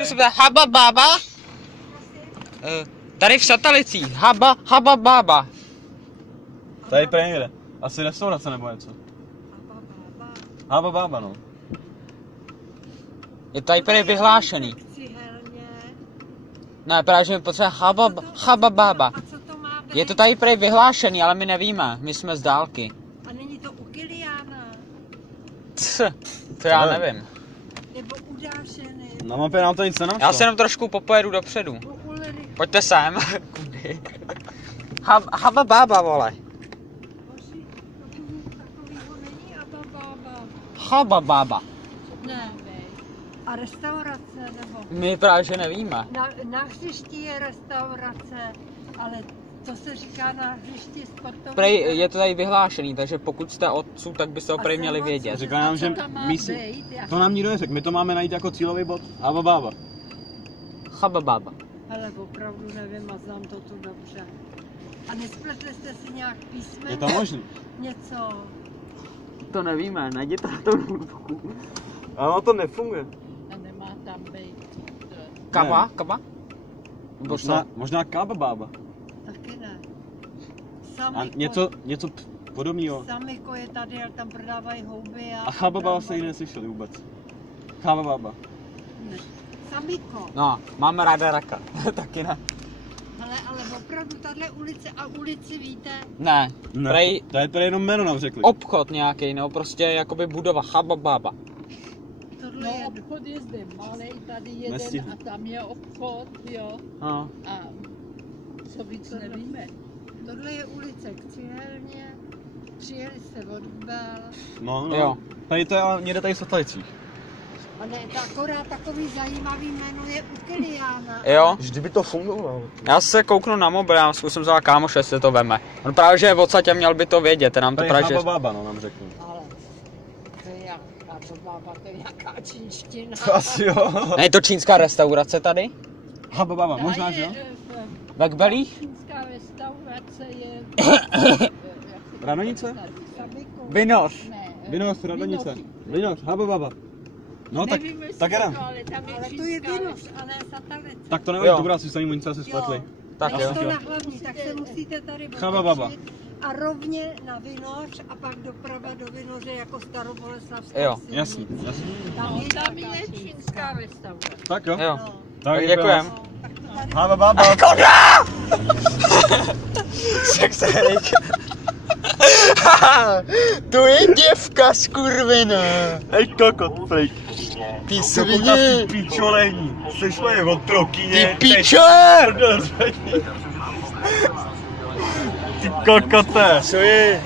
To se jmenuje Haba Baba. Tady v Satalicích. Haba Baba. Tady prý někde. Asi restaurace nebo něco. Haba Baba, no. Je tady prý vyhlášený. Ne, právě že mi potřebuje Haba Baba. Je to tady prý vyhlášený, ale my nevíme. My jsme z dálky. A není to u Kiliána? To já nevím. Nebo u Dášeny? Na mapě nám to nic nenašlo. Já se jenom trošku popojedu dopředu. Pojďte sem. Kudy? Haba Baba, vole. Takovýho není Haba Baba. Ne. A restaurace nebo? My právě že nevíme. Na hřišti je restaurace, ale to se říká na hřišti sportovní. Prej je to tady vyhlášený, takže pokud jste odsud, tak byste ho prej měli vědět. Říká nám, že to nám nikdo neřekl, my to máme najít jako cílový bod. Haba Baba. Haba Baba. Ale opravdu nevím a znám to tu dobře. A nespletli jste si nějak písmeno? Je to možný? Něco. To nevíme, najděte na to notebooku. Ale to nefunguje. A nemá tam být. Kaba? Kaba? Možná Kaba Baba. Taky ne. A něco podobného. Samiko je tady, ale tam prodávají houby a... A Haba Baba se nikdy neslyšeli vůbec. Haba Baba. Ne. Samiko. No, máme ráda raka. Taky ne. Ale opravdu tahle ulice a ulici víte? Ne. Prej to je prej jenom jméno nám řekli. obchod nějaký, no prostě jakoby budova Haba Baba. Tohle No je... obchod je zde malej, tady jeden Nestihnu. a tam je obchod, jo. No. A co víc nevíme. Tohle je ulice k Cihelně. Přijeli jste od Bel. No. Jo. Tady to je někde tady v Satalicích. A ne, to akorát takový zajímavý jméno je u Kiliána. Jo. Vždy by to fungovalo. Já se kouknu na mobil, já zkusím za kámoše, jestli to veme. On právě, že je v odsaď a měl by to vědět, nám to Tady právě, že... Haba Baba, no, nám řekli. Ale to je to je nějaká čínština. Asi jo. Ne, to čínská restaurace tady? Haba Baba, možná, že jo? Ve Kbelích? Čínská restaurace je... Radonice? Samiko. Vinoř. Ne, Vinoř, Radonice. Vinoř, Haba Baba. No tak, nevím, jestli tak to, jdem. ale tam je Ale to je čínská Vinoř, a ne Satalice. Tak to nevadí, Jo. to bude asi samý se spletli. Tak Než jo. to na hlavní, tak se musíte tady Haba Baba. otočit a rovně na Vinoř a pak doprava do Vinoře jako Staroboleslavská Jo, silnice. Jasný, jasný. No, tam je čínská restaurace. Tak jo. Jo. No, Tak děkujem. no, tak to tady... Haba Baba. Sexerik. To je děvka skurvená. Hej kokot, prej. Ty svině. Pičolení. Sešlo je od trokyně. Ty piče. Ty kokote. Co je?